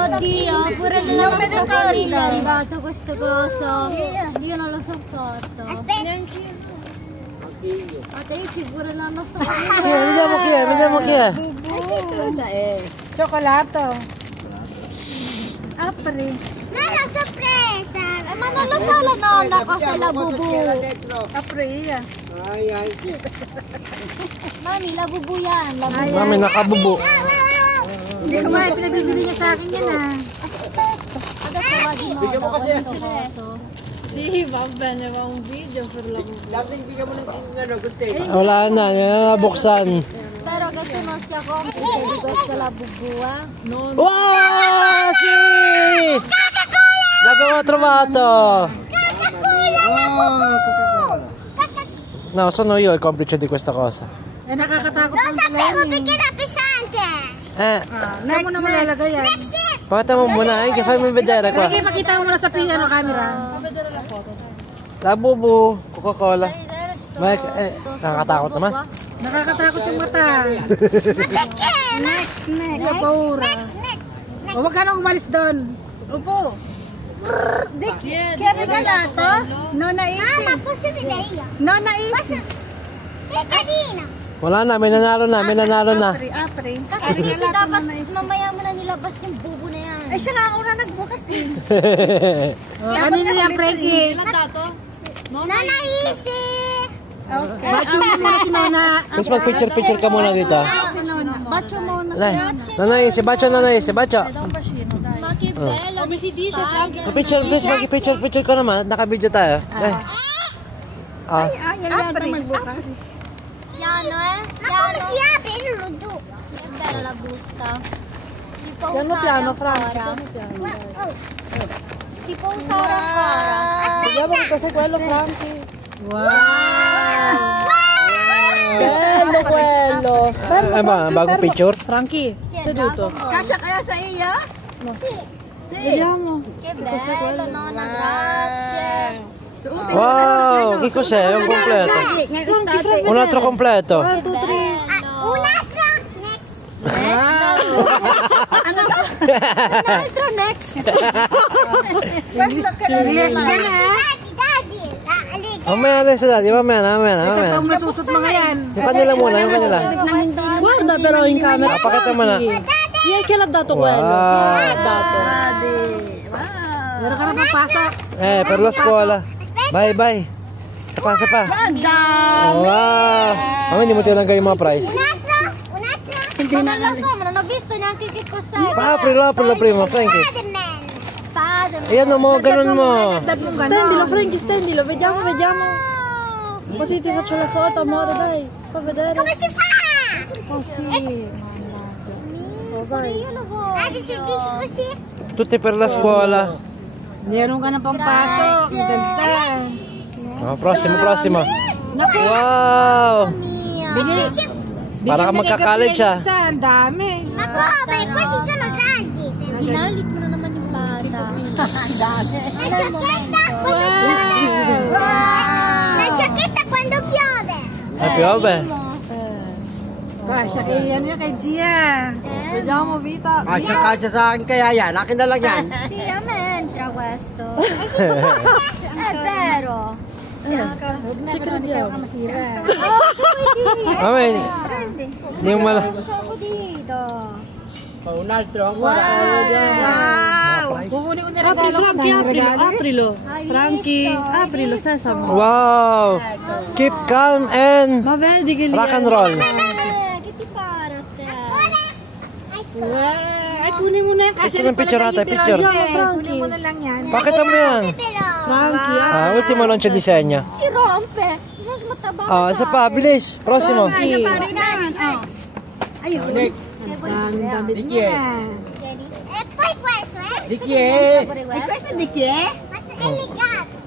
Oddio, pure nella nostra famiglia è arrivato questo coso. Io non lo sopporto. Aspetta, pure nella nostra famiglia. Vediamo chi è. Cosa è? Cioccolato. Apri. Nonna, sorpresa! Ma non lo sa la nonna cosa è la bubu. Apri. Mami, la bubu yan. La bubu. Mami, nakabubu. Hindi ko ba pinagbibili niya sa akin yan ah. Adesso va di moda questo coso. Sì, va bene, va un video per la bubu. Wala na, nabuksan. Spero che tu non sia complice di questa la bubu, Wow! Sì! L'abbiamo trovato! No, sono io il complice di questa cosa. Eh, nakakatakot Lo sapevo perché era pesante! Saan mo na malalagay yan? Pakita mo muna, fammi vedere qua. Sige, pakita mo muna sa camera. La bubu, Coca-Cola. Nakakatakot naman. Nakakatakot yung mata. Next. Paura. O, wag ka nang umalis doon. Upo. Kaya regalato? Nona Isi. Nona Isi. Wala na, may nanalo na. Apri. Kasi dapat mamaya mo na nilabas yung bubu na yan. Eh, siya na ang una nagbukas eh. Ano na yan, Frankie? Nana Isi! Okay. Bacho mo muna si Nona. Tapos mag-picture ka muna dito. Bacho muna. Nanay, si Bacho. Ma che bello, di Spider. Picture, please, mag-picture ka naman. Naka-video tayo. Apri. Piano, Piano. Come si apre? Io lo do. È bella la busta. Si può usare ancora. Si può usare ancora. Vediamo che cos'è quello, Frankie. Wow! Bello quello! Bagong picture? Frankie, seduto. Kasya kaya sa iyo? Sì. Vediamo. Che bello, nonna, grazie. Wow, che cos'è? È un completo. Un altro completo. Un altro next. Un altro next. Questo che lo rimane. Mamaya na sa daddy, mamaya na. Isa pang masusot mga yan. Yung kanila muna, yung kanila. Guarda però in camera. Pakita mo na. Chi è che l'ha dato quello? Daddy. Meron ka na papasok. Per la scuola. Bye. Isa pa. Wow. Mami, hindi mo tinanggay yung mga prize. Non lo so, ma non ho visto neanche che cos'è. Aprilo prima, Frankie. Spider-Man. Ayan mo, ganun mo. Stendilo, vediamo. Così ti faccio la foto, amore, dai. Fa vedere. Come si fa? Così. Pure io lo voglio. Si dice così? Tutti per la scuola. Meron ka na pampasok. Ang ganda. Prossimo. Naku. Wow. Para ka Binili magka-college ka ang dami. Naku, questi sono grandi. Inalit mo na naman yung bata. Ang dami. La giacchetta quando piove. Piove? Kasya kay Gia. Vediamo, Vita. Kasya sa akin kaya yan. Akin na lang yan. Sì, a me entra questo. È vero. Ci crediamo. Masira. Mami, hindi mo mala. Lasciamo dito. Un altro Wow! Kukunin ko na regalo. Aprilo. Frankie, aprilo, sesamo. Wow. Keep calm and Ma vedi che rock and roll. Che ti pare a te? Wow! Ay, kunin mo na yan kasi Picture natin, picture. Kunin mo na lang yan. Pakita mo yan. Frankie, Ultimo non c'è disegno. Si rompe. Mas mataba. Isa pa, bilis. Prossimo. Ayun. Dami din yan. E poi questo, Di chi è? E questo di chi è? Questo è legato.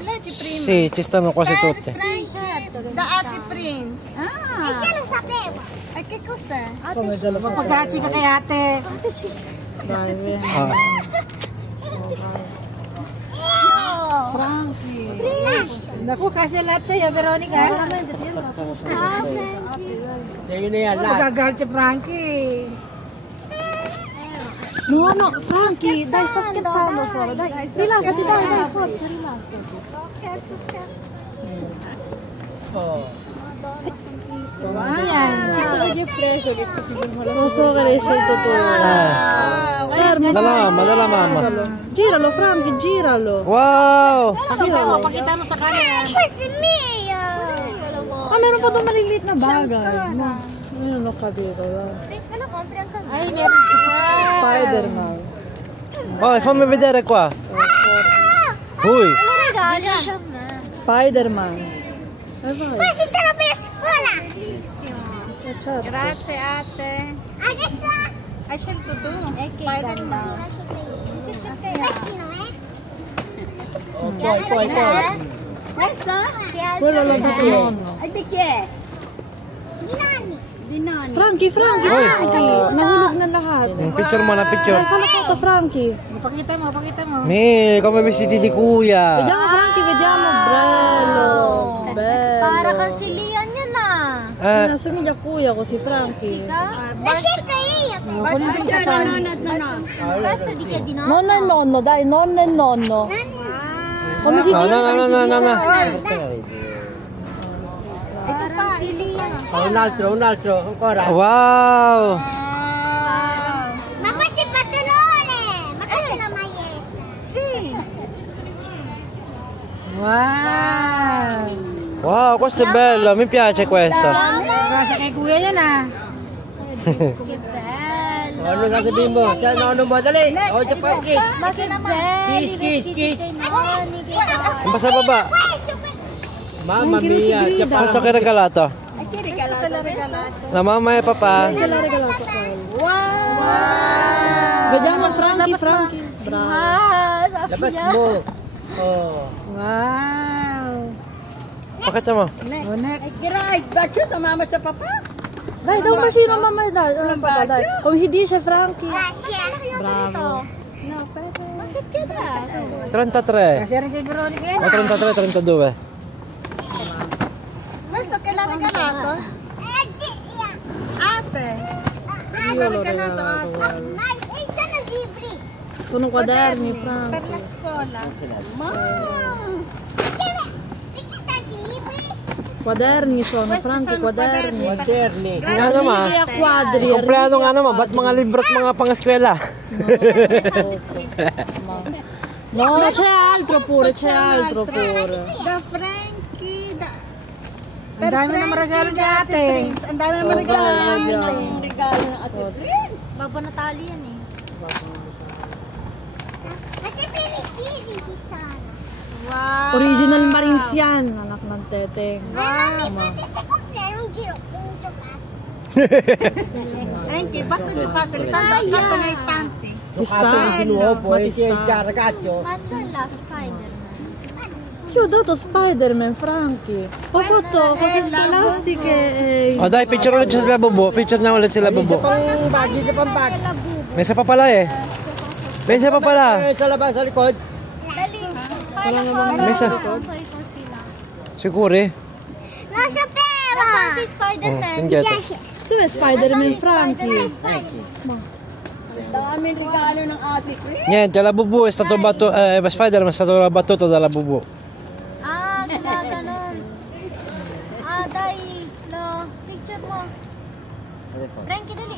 Leggi prima. Sì, ci stanno quasi tutte. Da Ate Prince. E già lo sapevo. E che cos'è? Magpag-grazie ka kay ate. Frankie. Naku, kasi lahat sa'yo, Veronica. Ciao, Frankie. Sa'yo na yan, lahat. Magagalit si Frankie. No, no, Frankie, dai, sta scherzando solo, dai. Rilassati, dai, forza, rilassati. Scherzo, scherzo. Oh. Ayan. Hindi preso, dito siguro Non so che l'hai scelto tu. Fermo. Dalla mamma. Giralo, Frankie, giralo. Wow! Pakita mo sa kanya. Questo è mio. Ah, meron pa doon maliliit na bagay. Non ho capito, dai. Prince, me lo compri anche a me. Ay, meron Spider-Man. Oh, fammi vedere qua. Ui! Me lo regali anche a me. Spider-Man. Vai. Questi sono per la scuola. Certo. Grazie ate. Adesso Hai scelto tu? Spider-Man. Questi no, Poi. Questo? Quello l'ho dato nonno. E di chi è? Di nonni. Di nonni. Frankie, Frankie. Oi. Nahulog na lahat. Picture mo na, picture. Fallo foto, Frankie. Pakita mo, pakita mo. Mi, come vestiti di cuya. Vediamo, Frankie, vediamo. Bello. Bello. Para kang si Leon yan ah. Assomiglia a kuya ko si Frankie. Sika? L'ho scelto io. Kunin ko sa kanya. Questo di che di nonno? Nonno e nonno, dai, nonno e nonno. Come si No, dice? no. Parang si Leon. Oh, un altro, ancora. Wow! Ma questo è il pantalone! Ma questa è la maglietta! Sì. Wow. Wow, questo è bello, mi piace questa. Kasi kay kuya yan ah. Che bello! Ano sasabihin mo? Ano mo, dali. Oh, sa pangki. Ma che belli! Kiss, kiss, kiss. Vestiti dei nonni, che Ang basa baba. Mamma mia. Questo che regalato? Ay, chi regalato? Regalato. La mamma e papà. Kaya regalato ko. Wow. Vediamo Frankie, Frankie. Bravo. Ah, sa Labas figlia. mo. Oh. Wow. Pakita mo. Oh, next. Right, back sa mama at sa papa. Dai, daw bacino mamma dai. Dai. Come si dice Frankie? Bravo! No, pwede. Bakit ka da? 33. Kasi rin kay Veronica yan. O 33, 32. Questo che l'ha regalato? Ate. Chi l'ha regalato ate? Sono libri! Sono quaderni, Per Frankie. la scuola. Perché tanti libri? Quaderni sono, Questi Frankie, sono quaderni. Quaderni. Nga naman. Arrivi a quadri. Kompleto nga naman. Ba't mga libro at mga pang-eskwela? No, c'è altro pure, c'è altro pure. Da Frankie. Ang dami naman regalo ni ate. Ang dami naman regalo ni ate. Ang regalo ng ate Prince. Baba Natali yan eh. Ma sempre i vestiti ci stanno. Wow. Original Marines yan, anak ng teteng. Ma potete comprare un giocattolo. Thank you. Basta giocattoli. Tanto basta nei tanti. Giocattoli di nuovo, Ma ti si è sta. già ragazzo. Ma c'è la Spider-Man. Io ho dato Spider-Man, Frankie. Ho fatto cose scolastiche e... O dai, picture ulit siya sila bubo. Picture na ulit sila Isa bubo. pang bag, isa pang bag. La bubo. May isa pa pala eh. May isa pa pala. Sa labas, sa likod. Dali. Parla ko. May isa. sila. Siguro eh. Non sapevo! Si Spider-Man. Oh, Mi indietro. piace. Dove è Spider-Man, Frankie? Daming regalo ng ate Prince. Niente, la bubu è stato battuto. Spider-Man è stato battuto dalla bubu. Ah, gumaganon. Ah, dai. No. Picture mo. Frankie, dali.